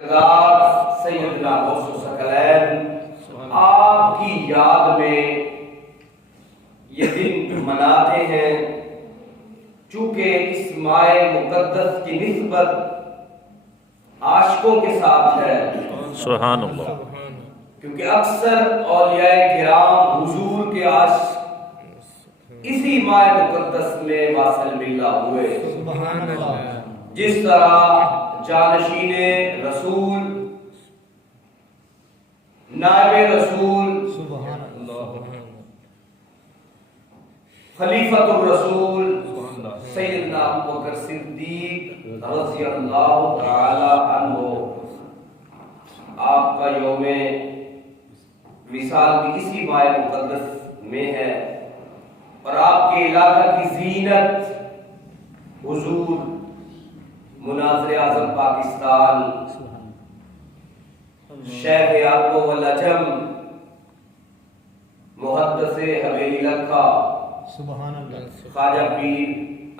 سیدنا غوث ثقلین آپ کی یاد میں یہ دن مناتے ہیں، چونکہ اس ماہ مقدس کی نسبت عاشقوں کے ساتھ ہے۔ سبحان اللہ۔ کیونکہ اکثر اولیاء کرام حضور کے عاشق اسی ماہ مقدس میں واصل باللہ ہوئے۔ سبحان اللہ۔ جس طرح جانشین رسول، نائب رسول، سبحان اللہ، خلیفۃ الرسول سیدنا ابوبکر صدیق رضی اللہ تعالی عنہ، آپ کا یوم وصال بھی اسی ماہ مقدس میں ہے، اور آپ کے علاقہ کی زینت حضور مناظر اعظم پاکستان شیخ یعقوب العجم محدث حویلی لکھا سبحان اللہ، خواجہ پیر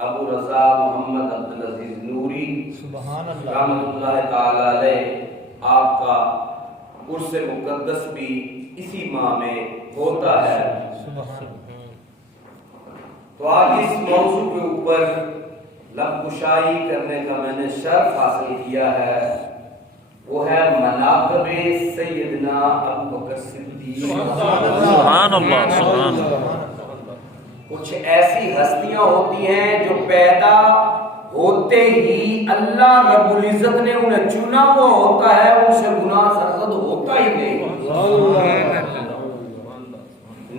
ابو رضا محمد عبدالعزیز نوری سبحان اللہ، رحمۃ اللہ تعالی علیہ، آپ کا عرس مقدس بھی اسی ماہ میں ہوتا ہے۔ سبحان اللہ۔ تو آج اس موضوع کے اوپر لب کشائی کرنے کا میں نے شرف حاصل کیا ہے، وہ ہے مناقب سیدنا ابوبکر صدیق۔ سبحان اللہ، سبحان اللہ۔ کچھ ایسی ہستیاں ہوتی ہیں جو پیدا ہوتے ہی اللہ رب العزت نے انہیں چنا ہوا ہوتا ہے، ان سے گناہ سرزد ہوتا ہی نہیں۔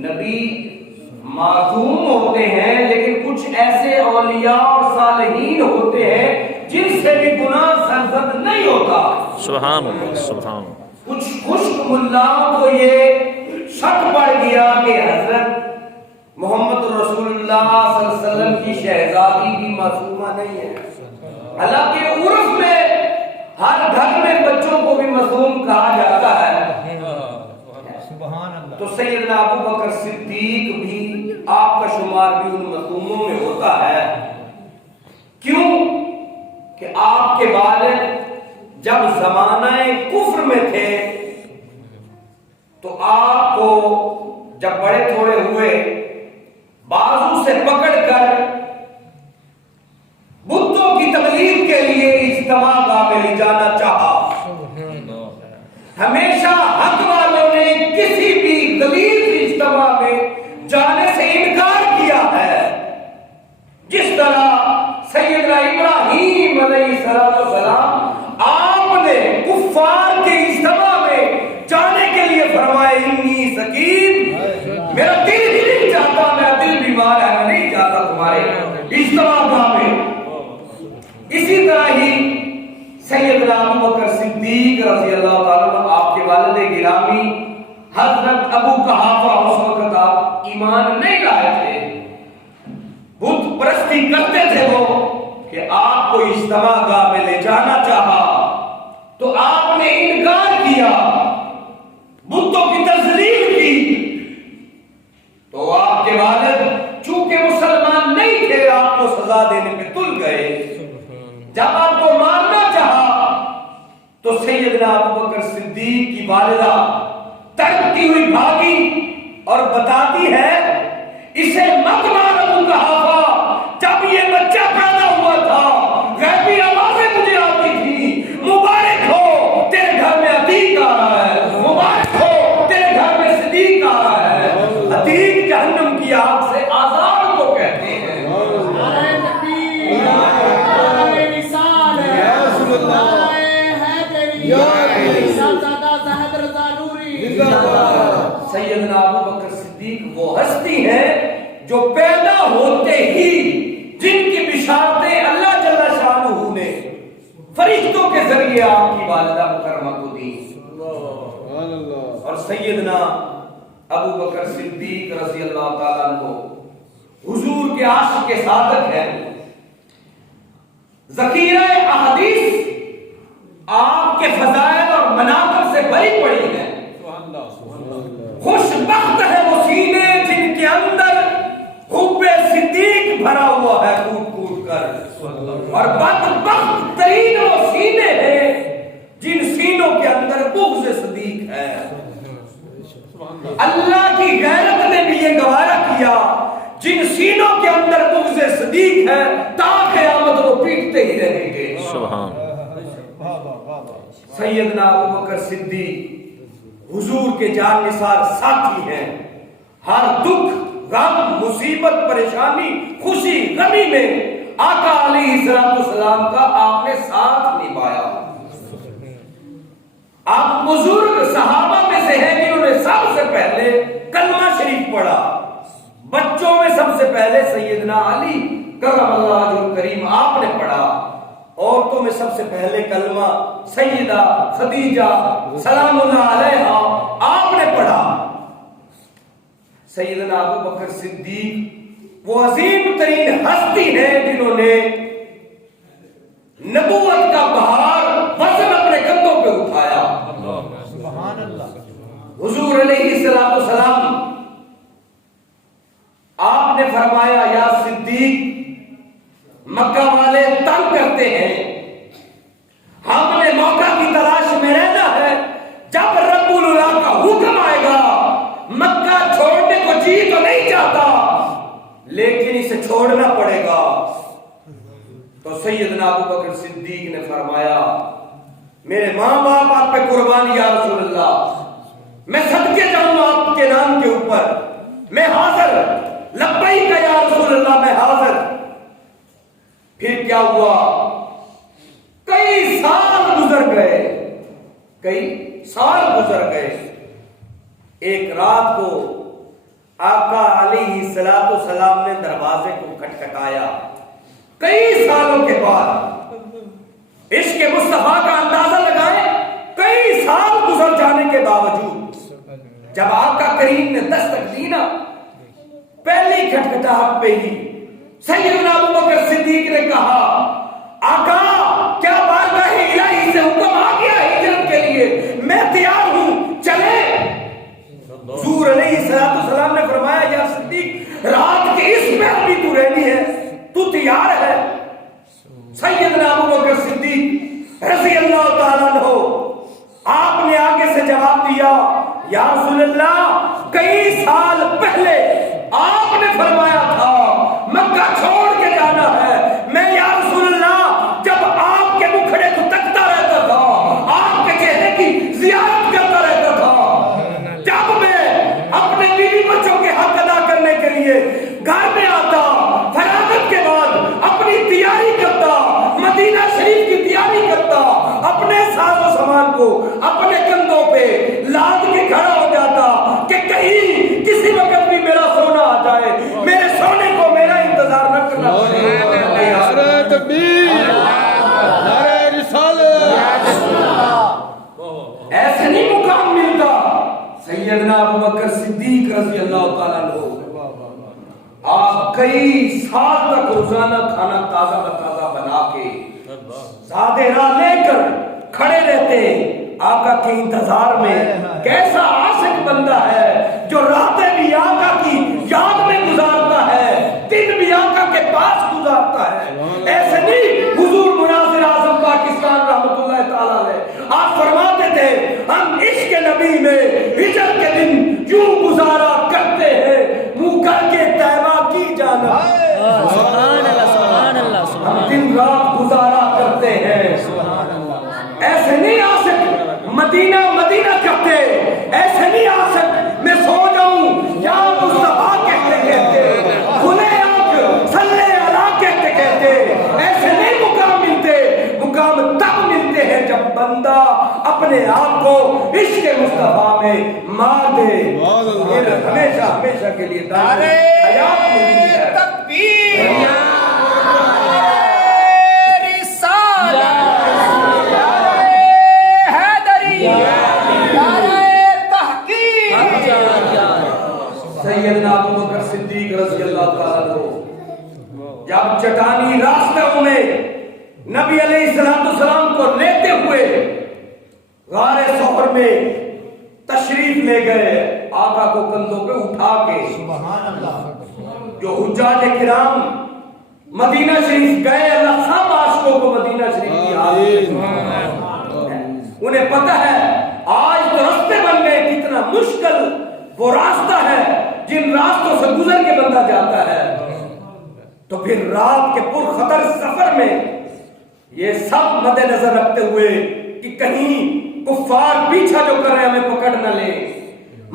نبی معصوم ہوتے ہیں، لیکن کچھ ایسے اولیاء اور صالحین ہوتے ہیں جن سے بھی گناہ سرزد نہیں ہوتا۔ سبحان اللہ، سبحان اللہ۔ کچھ خشک ملاؤں کو یہ شک پڑ گیا کہ حضرت محمد رسول اللہ صلی اللہ علیہ وسلم کی شہزادی بھی معصومہ نہیں ہے، حالانکہ عرف میں ہر گھر میں بچوں کو بھی معصوم کہا جاتا ہے۔ سبحان اللہ۔ تو سیدنا ابوبکر صدیق بھی، آپ کا شمار بھی ان معصوموں میں ہوتا ہے۔ کیوں کہ آپ کے والد جب زمانہ کفر میں تھے تو آپ کو جب بڑے تھوڑے ہوئے، بازو سے پکڑ کر بتوں کی تبلیغ کے لیے اجتماع گاہ میں لے جانا چاہا۔ ہمیشہ حق والوں نے کسی بھی غلیظ اجتماع میں جانے سے انکار کیا ہے، جس طرح سیدنا ابراہیم علیہ السلام آپ نے کفار کے اجتماع میں جانے کے لیے فرمائے انی سقیم، میرا دل ہی نہیں چاہتا، میرا دل بیمار ہے، میں نہیں چاہتا تمہارے اجتماع گاہ میں۔ اسی طرح ہی سیدنا ابوبکر صدیق رضی اللہ تعالیٰ عنہ، آپ کے والد گرامی حضرت ابو قحافہ، اس وقت آپ ایمان نہیں لائے تھے، بت پرستی کرتے تھے وہ، کہ آپ کو اجتماع گاہ میں لے جانا چاہا تو آپ نے انکار کیا، بتوں کی تذلیل کی، تو آپ کے والد چونکہ مسلمان نہیں تھے، آپ کو سزا دینے پہ تل گئے۔ جب آپ کو مارنا چاہا تو سیدنا ابوبکر صدیق کی والدہ تڑپتی ہوئی بھاگی اور بتاتی ہے اسے مت مار ابو قحافہ، جب یہ بچہ پیدا ہوا تھا غیبی آوازیں مجھے آتی تھی، مبارک ہو تیرے گھر میں عتیق آ رہا ہے، مبارک ہو تیرے گھر میں صدیق آ رہا ہے۔ عتیق جہنم کی آگ سے آزاد کو کہتے ہیں۔ سیدنا ابوبکر صدیق وہ ہستی ہیں جو پیدا ہوتے ہی جن کی بشارتیں اللہ جل شانہ نے فرشتوں کے ذریعے آپ کی والدہ مکرمہ کو دی۔ اور سیدنا ابوبکر صدیق رضی اللہ تعالیٰ عنہ حضور کے عاشق کے صادق ہیں، ذخیرہ احادیث آپ کے فضائل اور مناقب سے بھری پڑی ہے۔ خوش بخت ہے وہ سینے جن کے اندر حب صدیق بھرا ہوا ہے کود کود کر، اور بدبخت ترین وہ سینے ہیں جن اللہ کی غیرت نے بھی یہ گوارا کیا، جن سینوں کے اندر بغض صدیق ہے تا قیامت وہ پیٹتے ہی رہیں گے۔ سبحان سیدنا ابوبکر صدیق حضور کے جان نثار ساتھی ہیں، ہر دکھ غم مصیبت پریشانی خوشی غمی میں آقا علیہ السلام کا آپ نے ساتھ نبھایا۔ آپ بزرگ صحابہ میں سے ہیں جنہوں نے سب سے پہلے کلمہ شریف پڑھا۔ بچوں میں سب سے پہلے سیدنا علی کرم اللہ وجہہ الکریم آپ نے پڑھا، عورتوں میں سب سے پہلے کلمہ سیدہ خدیجہ سلام اللہ علیہا آپ نے پڑھا۔ سیدنا ابوبکر صدیق وہ عظیم ترین ہستی ہیں جنہوں نے نبوت کا بہار وزن اپنے کندھوں پہ اٹھایا۔ سبحان اللہ۔ حضور علیہ السلام آپ نے فرمایا یا صدیق مکہ والے تنگ کرتے ہیں، ہم نے موقع کی تلاش میں رہنا ہے، جب رب العلا کا حکم آئے گا مکہ چھوڑنے کو جی تو نہیں چاہتا لیکن اسے چھوڑنا پڑے گا۔ تو سیدنا ابوبکر صدیق نے فرمایا میرے ماں باپ آپ پہ قربان یا رسول اللہ، میں صدقے جاؤں آپ کے نام کے اوپر، میں حاضر، لبیک یا رسول اللہ میں حاضر۔ پھر کیا ہوا؟ کئی سال گزر گئے، کئی سال گزر گئے۔ ایک رات کو آقا علیہ السلام نے دروازے کو کھٹکھٹایا، کئی سالوں کے بعد۔ عشق مصطفیٰ کا اندازہ لگائیں، کئی سال گزر جانے کے باوجود جب آقا کریم نے دستک دی نا، پہلی کھٹکھٹاہٹ پہ ہی سیدنا ابوبکر صدیق نے کہا آقا کیا بارگاہ الہی سے حکم آ گیا ہجرت کے لیے؟ میں تیار ہوں، چلے۔ حضور علیہ السلام نے فرمایا یا صدیق رات کے اس محل بھی تو رہنی ہے، تو تیار ہے؟ سیدنا ابوبکر صدیق رضی اللہ تعالیٰ عنہ آپ نے آگے سے جواب دیا یا رسول اللہ کئی سال پہلے آپ نے فرمایا تھا مکہ چھوڑ کے جانا ہے، میں یا رسول اللہ جب آپ کے مکھڑے کو تکتا رہتا تھا، آپ کے چہرے کی زیارت کرتا رہتا تھا، جب میں اپنے بیوی بچوں کے حق ادا کرنے کے لیے گھر میں آتا، فراغت کے بعد اپنی تیاری کرتا، مدینہ شریف کی تیاری کرتا، اپنے ساز و سامان کو اپنے کندھوں پہ لاد کے کھڑا ہو جاتا کہ کہیں کسی وقت بھی میرا سونا آ جائے، میرے سونے کو میرا انتظار نہ کرنا پڑے۔ نعرہ تکبیر، نعرہ رسالت۔ ایسے نہیں مقام ملتا۔ سیدنا ابوبکر صدیق رضی اللہ تعالیٰ عنہ آپ کئی سال تک روزانہ کھانا تازہ بتازہ بنا کے زادے راہ لے کر کھڑے رہتے آقا کے انتظار میں۔ کیسا عاشق بندہ ہے جو راتیں بھی آقا کی یاد میں گزارتا ہے، دن بھی آقا کے پاس گزارتا ہے۔ ایسے نہیں حضور مناظر اعظم پاکستان رحمت اللہ تعالیٰ علیہ آپ فرماتے تھے ہم عشق نبی میں ہجرت کے دن یوں گزارا کرتے ہیں منہ کر کے طیبہ کی جانا۔ سبحان اللہ سبحان اللہ ہم سبحان دن رات گزارا کرتے ہیں۔ ایسے نہیں عاشق مدینہ مدینہ کرتے، ایسے نہیں عاشق میں سو جاؤں یا مصطفیٰ کہتے کہتے، کھلے آنکھ صلی اللہ کہتے کہتے، ایسے نہیں مقام ملتے۔ مقام تب ملتے ہیں جب بندہ اپنے آپ کو عشق مصطفیٰ میں مار دے، پھر ہمیشہ ہمیشہ کے لیے نعرہ حیات ملتی ہے۔ تکبیر سیدنا ابوبکر صدیق رضی اللہ تعالیٰ عنہ جب چٹانی راستوں میں نبی علیہ السلام کو لیتے ہوئے غار ثور میں تشریف لے گئے، آقا کو کندھوں پہ اٹھا کے، سبحان اللہ۔ جو حجاج کرام مدینہ شریف گئے، اللہ سب عاشقوں کو مدینہ شریف کی حالت انہیں پتہ ہے آج تو رستے بن گئے، کتنا مشکل وہ راستہ ہے جن راستوں سے گزر کے بندہ جاتا ہے، تو پھر رات کے پرخطر سفر میں یہ سب مد نظر رکھتے ہوئے کہ کہیں کفار پیچھا جو کر رہے ہیں ہمیں پکڑ نہ لے،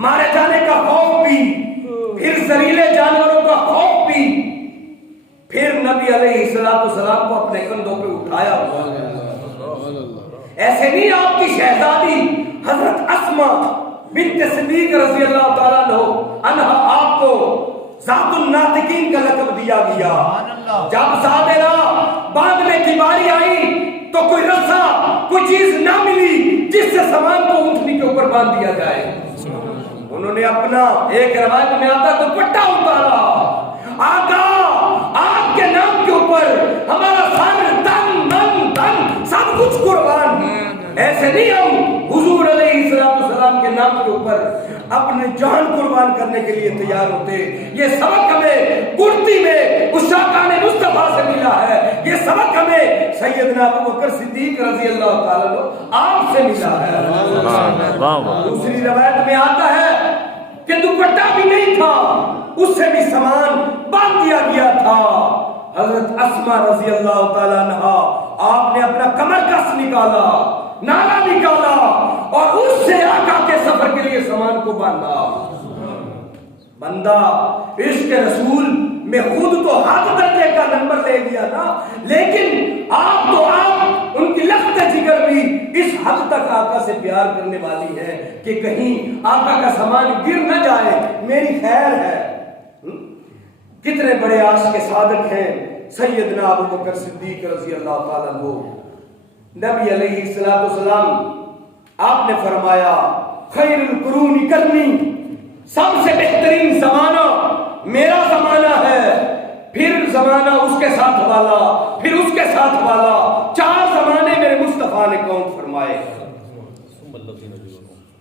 مارے جانے کا خوف بھی، پھر زہریلے جانوروں کا خوف بھی، پھر نبی علیہ السلام کو اپنے کندھوں پہ اٹھایا ہوا ہے۔ ایسے نہیں آپ کی شہزادی حضرت اسما بنت صدیق رضی اللہ تعالیٰ عنہ آپ کو ذات الناطقین کا لقب دیا گیا۔ جب صابرہ باندھنے کی باری آئی تو کوئی رسا کوئی چیز نہ ملی جس سے سامان کو اونٹنی کے اوپر باندھ دیا جائے، انہوں نے اپنا ایک روایت میں آتا دوپٹہ اتارا، آقا آپ کے نام کے اوپر ہمارا سارا تن من دھن سب کچھ قربان۔ ایسے نہیں ہم حضور علیہ السلام کے نام کے اوپر اپنی جان قربان کرنے کے لیے تیار ہوتے۔ یہ سبق ہمیں گڑتی میں عشاقان مصطفیٰ سے ملا ہے، یہ سبق ہمیں سیدنا ابوبکر صدیق رضی اللہ تعالیٰ عنہ آپ سے ملا ہے۔ دوسری روایت میں آتا ہے کہ دوپٹہ بھی نہیں تھا، اس سے بھی سامان باندھ دیا گیا تھا۔ حضرت اسما رضی اللہ تعالیٰ عنہ آپ نے اپنا کمر کس نکالا، نالا نکالا اور اس سے آقا کے سفر کے لیے سامان کو باندھا۔ بندہ عشق رسول میں خود تو حد درجے کا نمبر لے گیا نا، لیکن آپ تو آپ ان کی لخت جگر بھی اس حد تک آقا سے پیار کرنے والی ہے کہ کہیں آقا کا سامان گر نہ جائے، میری خیر ہے۔ کتنے بڑے عاشق صادق ہیں سیدنا ابوبکر صدیق رضی اللہ تعالیٰ عنہ۔ نبی علیہ السلام آپ نے فرمایا خیر القرون قرنی، سب سے بہترین زمانہ میرا زمانہ ہے، پھر زمانہ اس کے ساتھ والا، پھر اس کے ساتھ والا، 4 زمانے میرے مصطفیٰ نے کون فرمائے۔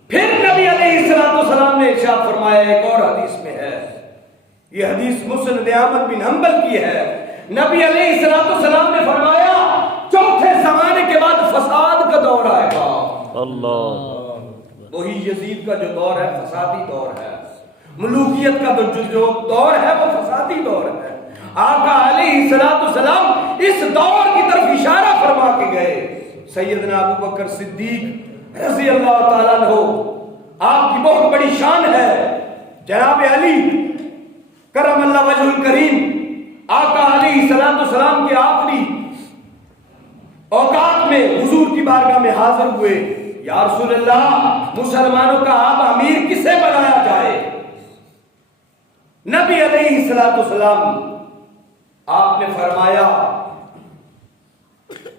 پھر نبی علیہ السلام نے ارشاد فرمایا، ایک اور حدیث میں ہے، یہ حدیث مسند احمد بن حنبل کی ہے، نبی علیہ السلام نے فرمایا چوتھے زمانے کے بعد فساد کا دور آئے گا۔ اللہ، وہی یزید کا جو دور ہے فسادی دور ہے، ملوکیت کا جو دور ہے وہ فسادی دور ہے۔ آقا علیہ السلام اس دور کی طرف اشارہ فرما کے گئے۔ سیدنا ابوبکر صدیق رضی اللہ تعالیٰ عنہ آپ کی بہت بڑی شان ہے، جناب علی کرم اللہ وجہ الکریم آقا علیہ السلام کے آخری اوقات میں حضور کی بارگاہ میں حاضر ہوئے، یا رسول اللہ مسلمانوں کا آپ امیر کسے بنایا جائے؟ نبی علیہ السلام آپ نے فرمایا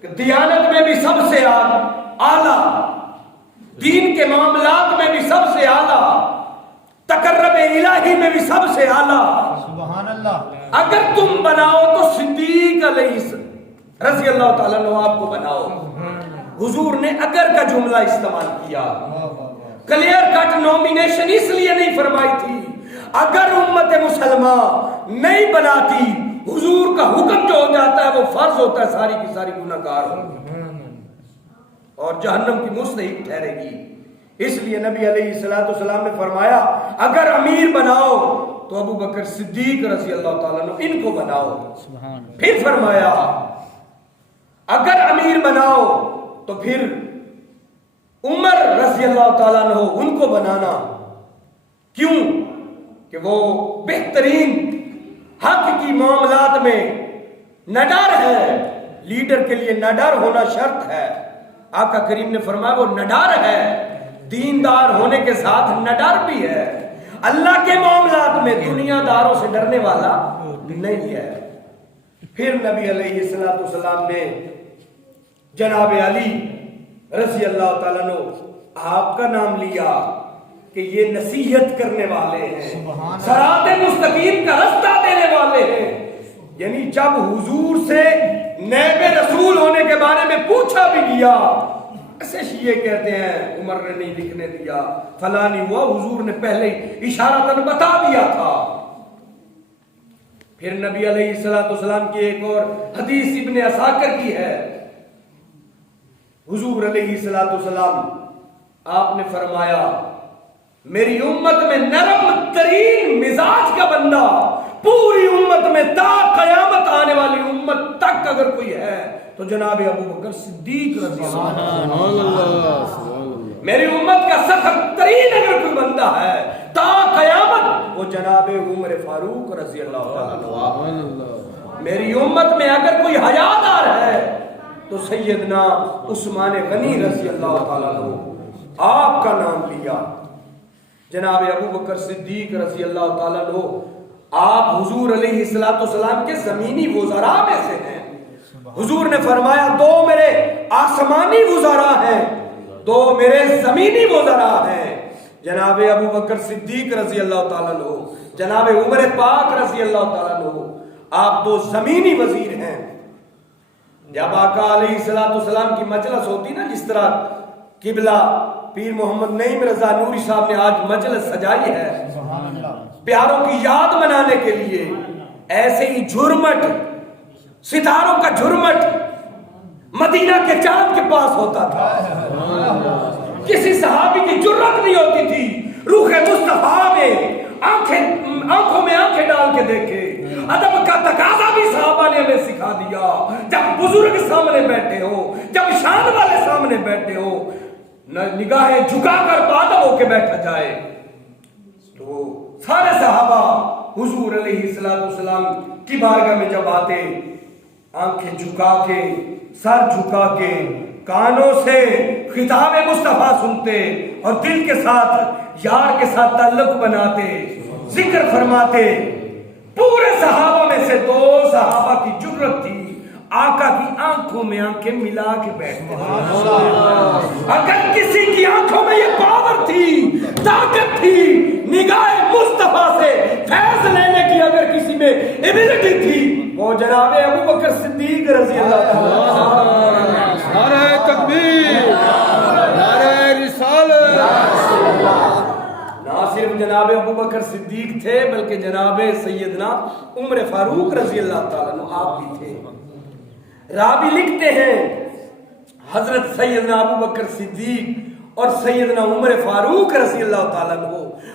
کہ دیانت میں بھی سب سے اعلیٰ، دین کے معاملات میں بھی سب سے اعلیٰ، تقرب الہی میں بھی سب سے اعلیٰ، سبحان اللہ، اگر تم بناؤ تو صدیق علیہ رضی اللہ تعالیٰ عنہ آپ کو بناؤ۔ حضور نے اگر کا جملہ استعمال کیا، کلیئر کٹ نومینیشن اس لیے نہیں فرمائی تھی، اگر امت مسلمہ نہیں بناتی حضور کا حکم جو ہو جاتا ہے وہ فرض ہوتا ہے، ساری کی ساری گناہگار اور جہنم کی مستحق ٹھہرے گی۔ اس لیے نبی علیہ السلام نے فرمایا اگر امیر بناؤ تو ابو بکر صدیق رضی اللہ تعالیٰ عنہ ان کو بناؤ۔ پھر فرمایا اگر امیر بناؤ تو پھر عمر رضی اللہ تعالیٰ عنہ ان کو بنانا۔ کیوں؟ کہ وہ بہترین حق کی معاملات میں نڈر ہے، لیڈر کے لیے نڈر ہونا شرط ہے۔ آقا کریم نے فرمایا وہ نڈر ہے، دیندار ہونے کے ساتھ نڈر بھی ہے، اللہ کے معاملات میں دنیا داروں سے ڈرنے والا نہیں ہے۔ پھر نبی علیہ السلام نے جناب علی رضی اللہ تعالیٰ عنہ آپ کا نام لیا کہ یہ نصیحت کرنے والے ہیں، صراط مستقیم کا رستہ دینے والے ہیں۔ یعنی جب حضور سے نیب رسول ہونے کے بارے میں پوچھا بھی گیا، ایسے شیعہ کہتے ہیں عمر نے نہیں لکھنے دیا، فلاں نہیں ہوا، حضور نے پہلے اشارتاً بتا دیا تھا۔ پھر نبی علیہ السلام کی ایک اور حدیث ابن عساکر کی ہے، حضور علیہ السلام آپ نے فرمایا میری امت میں نرم ترین مزاج کا بندہ پوری امت میں تا قیامت آنے والی امت تک اگر کوئی ہے تو جناب ابو بکر صدیق رضی اللہ عنہ۔ میری امت کا سخت ترین اگر کوئی بندہ ہے تا قیامت وہ جناب عمر فاروق رضی اللہ عنہ۔ میری امت میں اگر کوئی حیادار ہے تو سیدنا عثمان غنی رضی اللہ تعالیٰ عنہ، آپ کا نام لیا جناب ابو بکر صدیق رضی اللہ تعالیٰ عنہ، آپ حضور علیہ السلام کے زمینی وزراء میں سے ہیں۔ حضور نے فرمایا دو میرے آسمانی وزراء ہیں، دو میرے زمینی وزراء ہیں، جناب ابو بکر صدیق رضی اللہ تعالیٰ عنہ، جناب عمر پاک رضی اللہ تعالیٰ عنہ، آپ دو زمینی وزیر ہیں۔ جب آقا علیہ السلام کی مجلس ہوتی نا، جس طرح قبلہ پیر محمد نعیم رضا نوری صاحب نے آج مجلس سجائی ہے پیاروں کی یاد منانے کے لیے، ایسے ہی جھرمٹ، ستاروں کا جھرمٹ مدینہ کے چاند کے پاس ہوتا تھا۔ کسی صحابی کی جرت نہیں ہوتی تھی روح مصطفیٰ میں آنکھوں میں آنکھیں ڈال کے دیکھے۔ ادب کا تقاضا بھی صحابہ نے ہمیں سکھا دیا، جب بزرگ سامنے بیٹھے ہو، جب شان والے سامنے بیٹھے ہو، نگاہیں جھکا کر بادل ہو کے بیٹھا جائے۔ تو سارے صحابہ حضور علیہ السلام کی بارگاہ میں جب آتے، آنکھیں جھکا کے، سر جھکا کے، کانوں سے خطاب مصطفیٰ سنتے اور دل کے ساتھ یار کے ساتھ تعلق بناتے، ذکر فرماتے۔ پورے صحابہ میں سے دو صحابہ کی جرت تھی آقا کی آنکھوں میں آنکھیں ملا کے بیٹھتے تھے۔ اگر کسی کی آنکھوں میں یہ پاور تھی، طاقت تھی، نگاہ مصطفیٰ سے فیض لینے کی اگر کسی میں ایبلٹی تھی، وہ جناب ابو بکر صدیق رضی اللہ عنہ۔ نعرہ تکبیر، نعرہ رسالت۔ نہ صرف جناب ابو بکر صدیق تھے بلکہ جناب سیدنا عمر فاروق رضی اللہ تعالیٰ عنہ آپ بھی تھے۔ راوی لکھتے ہیں حضرت سیدنا ابو بکر صدیق اور سیدنا عمر فاروق رضی اللہ تعالیٰ عنہ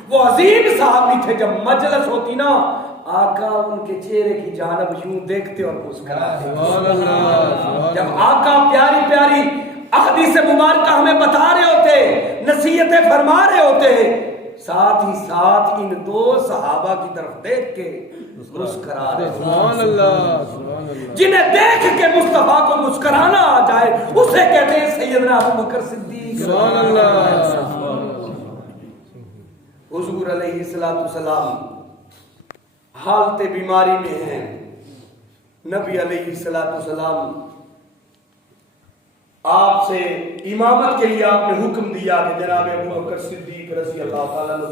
وہ عظیم صحابی تھے، جب مجلس ہوتی نا آقا ان کے چہرے کی جانب یوں دیکھتے اور مسکراتے۔ جب آقا پیاری پیاری احادیث مبارکہ ہمیں بتا رہے ہوتے، نصیحتیں فرما رہے ہوتے، ساتھ ہی ساتھ ان دو صحابہ کی طرف دیکھ کے مسکرا رہے۔ سبحان اللہ۔ جنہیں دیکھ کے مصطفیٰ کو مسکرانا آ جائے اسے کہتے ہیں سیدنا ابو بکر صدیق۔ سبحان اللہ۔ حضور علیہ السلام حالت بیماری میں ہیں، نبی علیہ السلام آپ سے امامت کے لیے آپ نے حکم دیا کہ جناب ابو بکر صدیق رضی اللہ تعالیٰ عنہ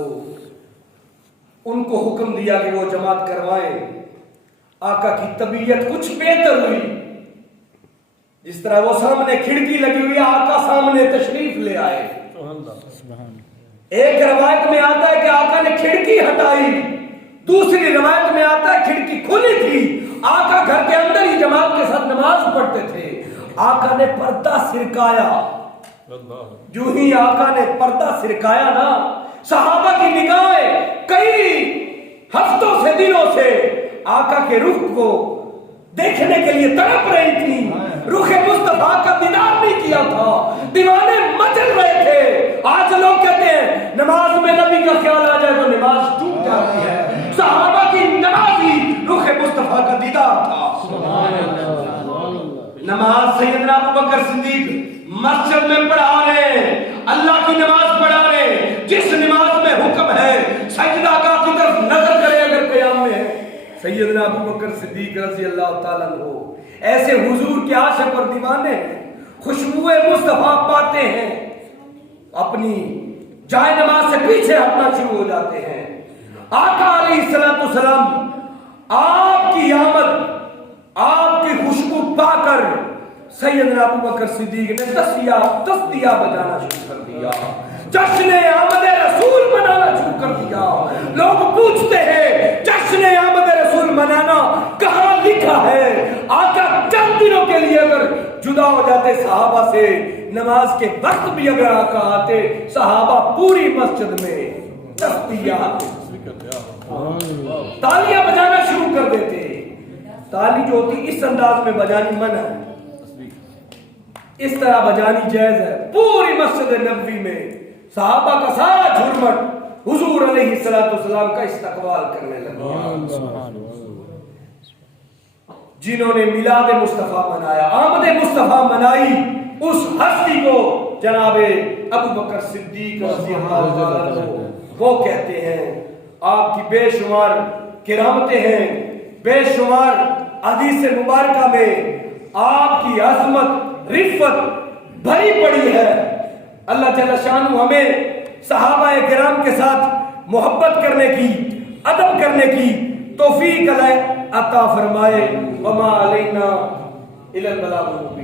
ان کو حکم دیا کہ وہ جماعت کروائیں۔ آقا کی طبیعت کچھ بہتر ہوئی، جس طرح وہ سامنے کھڑکی لگی ہوئی، آقا سامنے تشریف لے آئے۔ ایک روایت میں آتا ہے کہ آقا نے کھڑکی ہٹائی، دوسری روایت میں آتا ہے کھڑکی کھلی تھی، آقا گھر کے اندر ہی جماعت کے ساتھ نماز پڑھتے تھے۔ آقا نے پردہ سرکایا، جو ہی آقا نے پردہ سرکایا نا، صحابہ کی نگاہیں کئی ہفتوں سے دنوں سے آقا کے رخ کو دیکھنے کے لیے تڑپ رہی تھی، رخ مصطفیٰ کا دیدار نہیں کیا تھا، دیوانے مچل رہے تھے۔ آج لوگ کہتے ہیں نماز میں نبی کا خیال آ جائے تو نماز ٹوٹ جاتی ہے، صحابہ کی نماز ہی رخ مصطفیٰ کا دیدار تھا۔ نماز سیدنا ابو بکر صدیق مسجد میں پڑھا رہے، اللہ کی نماز پڑھا رہے، جس نماز میں حکم ہے سجدہ گاہ کی طرف نظر کرے اگر قیام میں ہے، سیدنا ابو بکر صدیق رضی اللہ تعالیٰ عنہ ایسے حضور کے عاشق اور دیوانے ہیں، خوشبو مصطفیٰ پاتے ہیں، اپنی جائے نماز سے پیچھے ہٹنا شروع ہو جاتے ہیں۔ آقا علیہ السلام آپ کی آمد، آپ کی خوشبو پا کر سیدنا ابو بکر صدیق نے تسبیح بجانا شروع کر دیا، جشن آمد رسول منانا شروع کر دیا۔ لوگ پوچھتے ہیں جشن آمد رسول منانا کہاں لکھا ہے؟ آقا چند دنوں کے لیے اگر جدا ہو جاتے صحابہ سے، نماز کے وقت بھی اگر آقا آتے، صحابہ پوری مسجد میں تسبیحات تالیاں بجانا شروع کر دیتے. تالی جو ہوتی اس انداز میں بجانی منع ہے, اس طرح بجانی جائز ہے. پوری مسجد نبوی میں صحابہ کا سارا جھرمٹ حضور علیہ السلام کا استقبال کرنے لگا. جنہوں نے میلاد مصطفیٰ منایا, آمد مصطفیٰ منائی, اس ہستی کو جناب ابو بکر صدیق رضی اللہ عنہ وہ کہتے ہیں آپ کی بے شمار کرامتیں ہیں, بے شمار حدیث مبارکہ میں آپ کی عظمت رفت بھری پڑی ہے. اللہ جل شانہ ہمیں صحابہ کرام کے ساتھ محبت کرنے کی, ادب کرنے کی توفیق عطا فرمائے. وما علینا الا البلاغ المبین.